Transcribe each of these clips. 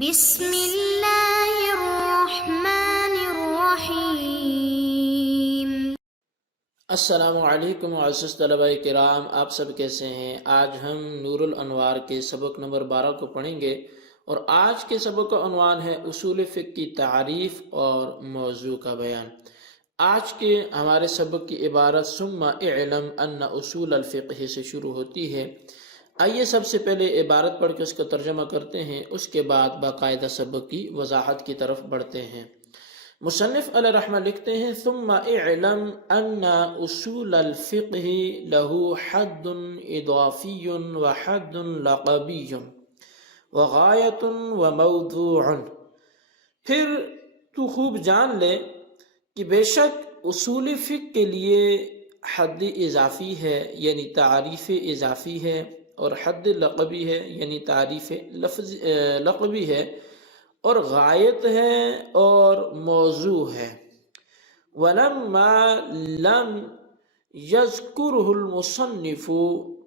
بسم اللہ الرحمن الرحیم۔ السلام علیکم معزز طلبہ کرام، آپ سب کیسے ہیں؟ آج ہم نور الانوار کے سبق نمبر 12 کو پڑھیں گے، اور آج کے سبق کا عنوان ہے اصول فقہ کی تعریف اور موضوع کا بیان۔ آج کے ہمارے سبق کی عبارت ثم اعلم ان اصول الفقہ سے شروع ہوتی ہے۔ آئیے سب سے پہلے عبارت پڑھ کے اس کا ترجمہ کرتے ہیں، اس کے بعد باقاعدہ سبق کی وضاحت کی طرف بڑھتے ہیں۔ مصنف علیہ رحمہ لکھتے ہیں ثم اعلم ان اصول الفقہ له حد اضافی وحد لقبی وغایت وموضوع۔ پھر تو خوب جان لے کہ بے شک اصول فقہ کے لیے حد اضافی ہے یعنی تعریف اضافی ہے، اور حد لقبی ہے یعنی تعریف لقبی ہے، اور غایت ہے اور موضوع ہے۔ وَلَمَّا لَمْ يَذْكُرْهُ الْمُصَنِّفُ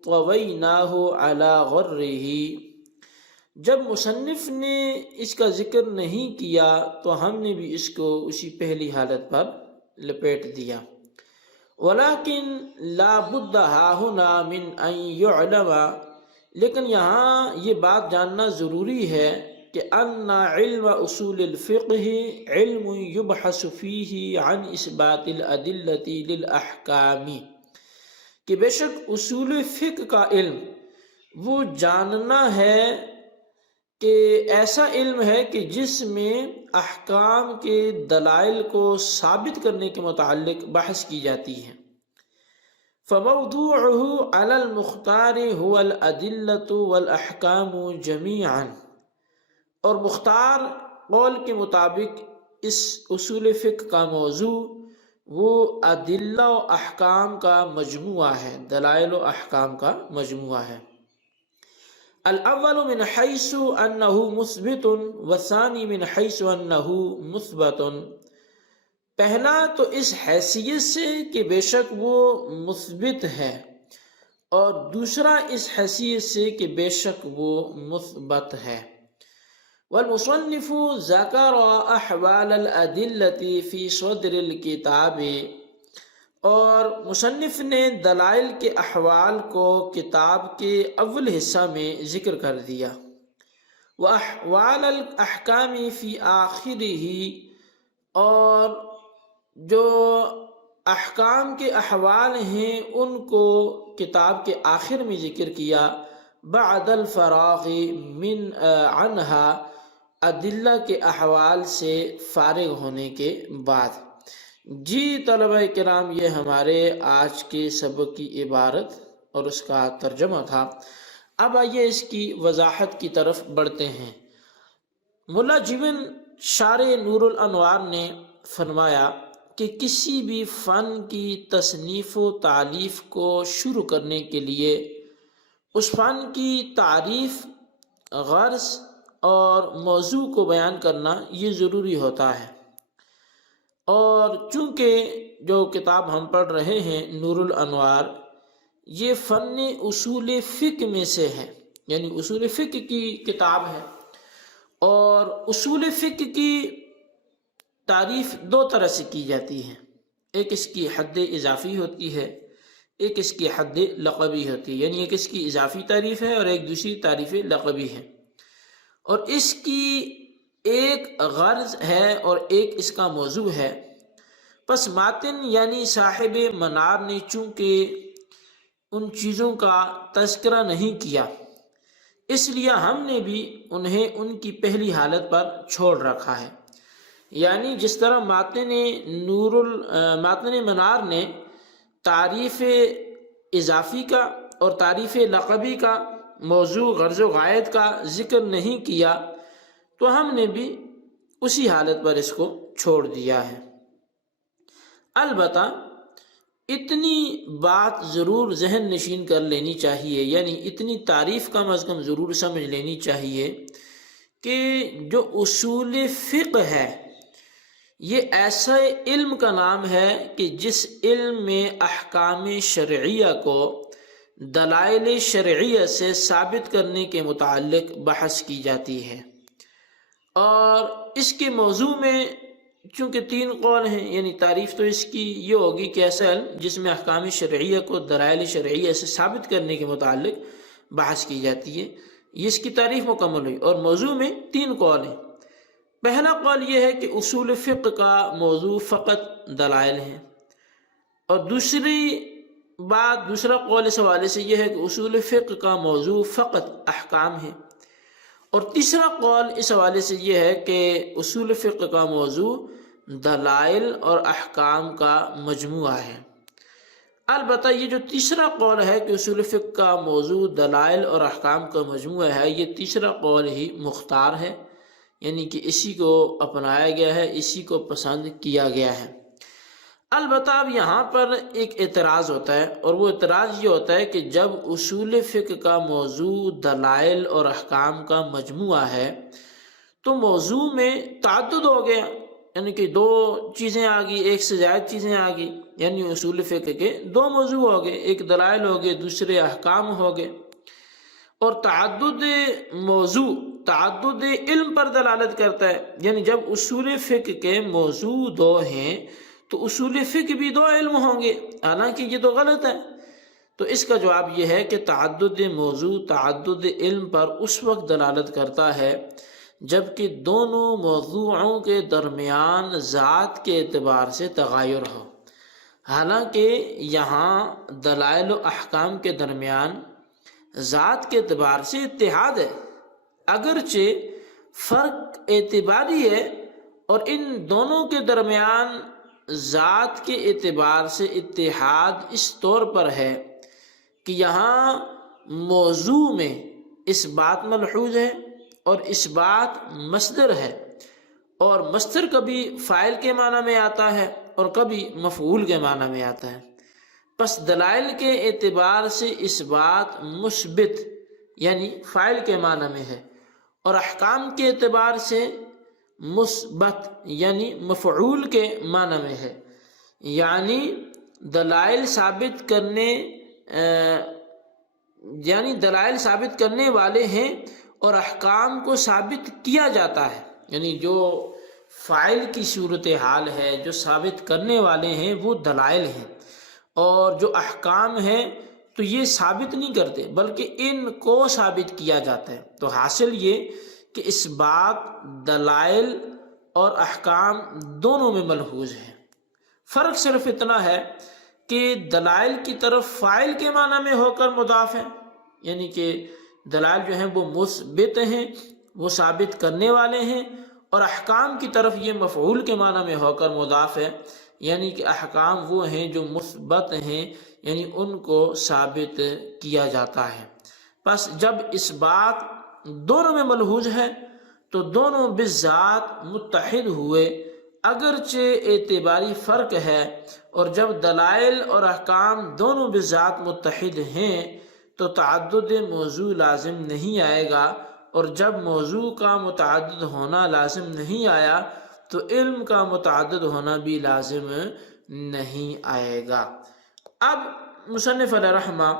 طَوَيْنَاهُ عَلَى غَرِّهِ۔ جب مصنف نے اس کا ذکر نہیں کیا تو ہم نے بھی اس کو اسی پہلی حالت پر لپیٹ دیا۔ وَلَكِنْ لَا بُدَّ هَاهُنَا مِنْ أَنْ يُعْلَمَ، لیکن یہاں یہ بات جاننا ضروری ہے کہ ان علم اصول الفقہ علم یبحث فیہ عن اثبات الادلۃ للاحکام، کہ بے شک اصول فقہ کا علم وہ جاننا ہے کہ ایسا علم ہے کہ جس میں احکام کے دلائل کو ثابت کرنے کے متعلق بحث کی جاتی ہے۔ فموضوعه على المختار هو الادلۃ والاحکام جميعا، اور مختار قول کے مطابق اس اصول فقہ کا موضوع وہ ادلہ و احکام کا مجموعہ ہے، دلائل و احکام کا مجموعہ ہے۔ الاول من حیث انہ مثبت والثانی من حیث انہ مثبت، پہلا تو اس حیثیت سے کہ بے شک وہ مثبت ہے، اور دوسرا اس حیثیت سے کہ بے شک وہ مثبت ہے۔ والمصنف ذکر احوال الادلۃ فی صدر الکتاب، اور مصنف نے دلائل کے احوال کو کتاب کے اول حصہ میں ذکر کر دیا۔ واحوال الاحکام فی آخرہ، اور جو احکام کے احوال ہیں ان کو کتاب کے آخر میں ذکر کیا، بعد الفراغ من عنہا، ادلہ کے احوال سے فارغ ہونے کے بعد۔ جی طلبہ کرام، یہ ہمارے آج کے سبق کی عبارت اور اس کا ترجمہ تھا۔ اب آئیے اس کی وضاحت کی طرف بڑھتے ہیں۔ ملا جیون شارح نور الانوار نے فرمایا کہ کسی بھی فن کی تصنیف و تالیف کو شروع کرنے کے لیے اس فن کی تعریف، غرض اور موضوع کو بیان کرنا یہ ضروری ہوتا ہے۔ اور چونکہ جو کتاب ہم پڑھ رہے ہیں نور الانوار، یہ فن اصول فقہ میں سے ہے، یعنی اصول فقہ کی کتاب ہے، اور اصول فقہ کی تعریف دو طرح سے کی جاتی ہے، ایک اس کی حد اضافی ہوتی ہے، ایک اس کی حد لقبی ہوتی ہے، یعنی ایک اس کی اضافی تعریف ہے اور ایک دوسری تعریف لقبی ہے، اور اس کی ایک غرض ہے اور ایک اس کا موضوع ہے۔ پس ماتن یعنی صاحب منار نے چونکہ ان چیزوں کا تذکرہ نہیں کیا، اس لیے ہم نے بھی انہیں ان کی پہلی حالت پر چھوڑ رکھا ہے۔ یعنی جس طرح ماتن منار نے تعریف اضافی کا اور تعریف لقبی کا موضوع، غرض و غایت کا ذکر نہیں کیا، تو ہم نے بھی اسی حالت پر اس کو چھوڑ دیا ہے۔ البتہ اتنی بات ضرور ذہن نشین کر لینی چاہیے، یعنی اتنی تعریف کم از کم ضرور سمجھ لینی چاہیے کہ جو اصول فقہ ہے یہ ایسا علم کا نام ہے کہ جس علم میں احکام شرعیہ کو دلائل شرعیہ سے ثابت کرنے کے متعلق بحث کی جاتی ہے۔ اور اس کے موضوع میں چونکہ 3 قول ہیں، یعنی تعریف تو اس کی یہ ہوگی کہ ایسا علم جس میں احکام شرعیہ کو دلائل شرعیہ سے ثابت کرنے کے متعلق بحث کی جاتی ہے، یہ اس کی تعریف مکمل ہوئی۔ اور موضوع میں 3 قول ہیں۔ پہلا قول یہ ہے کہ اصول فقہ کا موضوع فقط دلائل ہیں، اور دوسرا قول اس حوالے سے یہ ہے کہ اصول فقہ کا موضوع فقط احکام ہے، اور تیسرا قول اس حوالے سے یہ ہے کہ اصول فقہ کا موضوع دلائل اور احکام کا مجموعہ ہے۔ البتہ یہ جو تیسرا قول ہے کہ اصول فقہ کا موضوع دلائل اور احکام کا مجموعہ ہے، یہ تیسرا قول ہی مختار ہے، یعنی کہ اسی کو اپنایا گیا ہے، اسی کو پسند کیا گیا ہے۔ البتہ اب یہاں پر ایک اعتراض ہوتا ہے، اور وہ اعتراض یہ ہوتا ہے کہ جب اصول فقہ کا موضوع دلائل اور احکام کا مجموعہ ہے تو موضوع میں تعدد ہو گیا، یعنی کہ 2 چیزیں آ گئی، ایک سے زائد چیزیں آ گئی، یعنی اصول فقہ کے 2 موضوع ہو گئے، ایک دلائل ہو گئے، دوسرے احکام ہو گئے۔ اور تعدد موضوع تعدد علم پر دلالت کرتا ہے، یعنی جب اصول فقہ کے موضوع 2 ہیں تو اصول فقہ بھی 2 علم ہوں گے، حالانکہ یہ تو غلط ہے۔ تو اس کا جواب یہ ہے کہ تعدد موضوع تعدد علم پر اس وقت دلالت کرتا ہے جبکہ دونوں موضوعوں کے درمیان ذات کے اعتبار سے تغایر ہو۔ حالانکہ یہاں دلائل و احکام کے درمیان ذات کے اعتبار سے اتحاد ہے، اگرچہ فرق اعتباری ہے، اور ان دونوں کے درمیان ذات کے اعتبار سے اتحاد اس طور پر ہے کہ یہاں موضوع میں اس بات ملحوظ ہے اور اس بات مصدر ہے، اور مصدر کبھی فاعل کے معنی میں آتا ہے اور کبھی مفعول کے معنی میں آتا ہے۔ پس دلائل کے اعتبار سے اس بات مثبت یعنی فاعل کے معنی میں ہے، اور احکام کے اعتبار سے مثبت یعنی مفعول کے معنی میں ہے، یعنی دلائل ثابت کرنے والے ہیں اور احکام کو ثابت کیا جاتا ہے، یعنی جو فاعل کی صورتحال ہے، جو ثابت کرنے والے ہیں وہ دلائل ہیں، اور جو احکام ہیں تو یہ ثابت نہیں کرتے بلکہ ان کو ثابت کیا جاتا ہے۔ تو حاصل یہ کہ اس بات دلائل اور احکام دونوں میں ملحوظ ہے۔ فرق صرف اتنا ہے کہ دلائل کی طرف فاعل کے معنی میں ہو کر مضاف ہے، یعنی کہ دلائل جو ہیں وہ مثبت ہیں، وہ ثابت کرنے والے ہیں، اور احکام کی طرف یہ مفعول کے معنی میں ہو کر مضاف ہے، یعنی کہ احکام وہ ہیں جو مثبت ہیں، یعنی ان کو ثابت کیا جاتا ہے۔ پس جب اس بات دونوں میں ملحوظ ہے تو دونوں بالذات متحد ہوئے، اگرچہ اعتباری فرق ہے، اور جب دلائل اور احکام دونوں بالذات متحد ہیں تو تعدد موضوع لازم نہیں آئے گا، اور جب موضوع کا متعدد ہونا لازم نہیں آیا تو علم کا متعدد ہونا بھی لازم نہیں آئے گا۔ اب مصنف علیہ رحمہ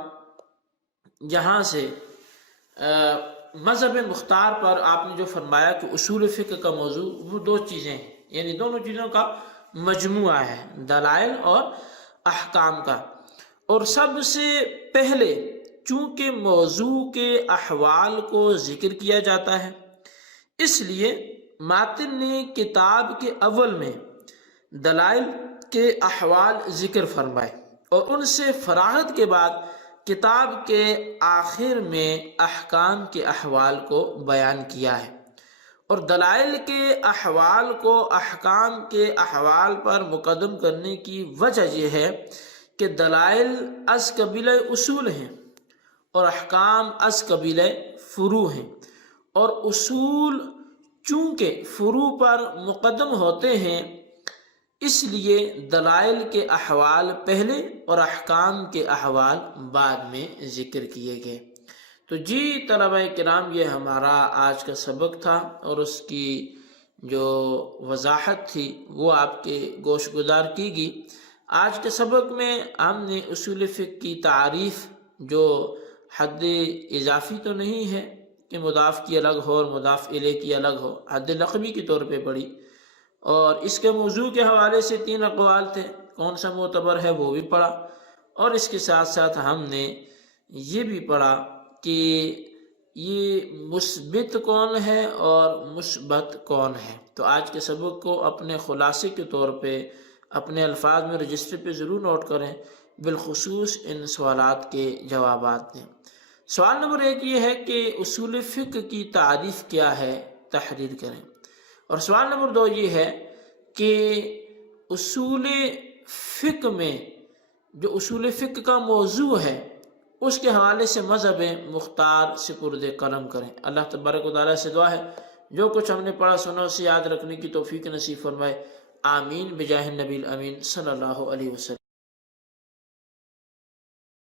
یہاں سے مذہب مختار پر آپ نے جو فرمایا کہ اصول فقہ کا موضوع وہ 2 چیزیں ہیں، یعنی دونوں چیزوں کا مجموعہ ہے، دلائل اور احکام کا۔ اور سب سے پہلے چونکہ موضوع کے احوال کو ذکر کیا جاتا ہے، اس لیے ماتن نے کتاب کے اول میں دلائل کے احوال ذکر فرمائے، اور ان سے فراغت کے بعد کتاب کے آخر میں احکام کے احوال کو بیان کیا ہے۔ اور دلائل کے احوال کو احکام کے احوال پر مقدم کرنے کی وجہ یہ ہے کہ دلائل از قبیلہ اصول ہیں اور احکام از قبیلہ فروع ہیں، اور اصول چونکہ فروع پر مقدم ہوتے ہیں اس لیے دلائل کے احوال پہلے اور احکام کے احوال بعد میں ذکر کیے گئے۔ تو جی طلبہ کرام، یہ ہمارا آج کا سبق تھا، اور اس کی جو وضاحت تھی وہ آپ کے گوش گزار کی گئی۔ آج کے سبق میں ہم نے اصول فقہ کی تعریف، جو حد اضافی تو نہیں ہے کہ مضاف کی الگ ہو اور مضاف الیہ کی الگ ہو، حد لقبی کے طور پہ پڑھی، اور اس کے موضوع کے حوالے سے 3 اقوال تھے، کون سا معتبر ہے وہ بھی پڑھا، اور اس کے ساتھ ساتھ ہم نے یہ بھی پڑھا کہ یہ مثبت کون ہے اور مثبت کون ہے۔ تو آج کے سبق کو اپنے خلاصے کے طور پہ اپنے الفاظ میں رجسٹر پہ ضرور نوٹ کریں، بالخصوص ان سوالات کے جوابات دیں۔ سوال نمبر 1 یہ ہے کہ اصول فقہ کی تعریف کیا ہے، تحریر کریں۔ اور سوال نمبر 2 یہ ہے کہ اصول فقہ میں جو اصول فقہ کا موضوع ہے اس کے حوالے سے مذہب مختار سپرد قلم کریں۔ اللہ تبارک و تعالیٰ سے دعا ہے جو کچھ ہم نے پڑھا سنا اسے یاد رکھنے کی توفیق نصیب فرمائے، آمین بجاہ النبی الامین صلی اللہ علیہ وسلم۔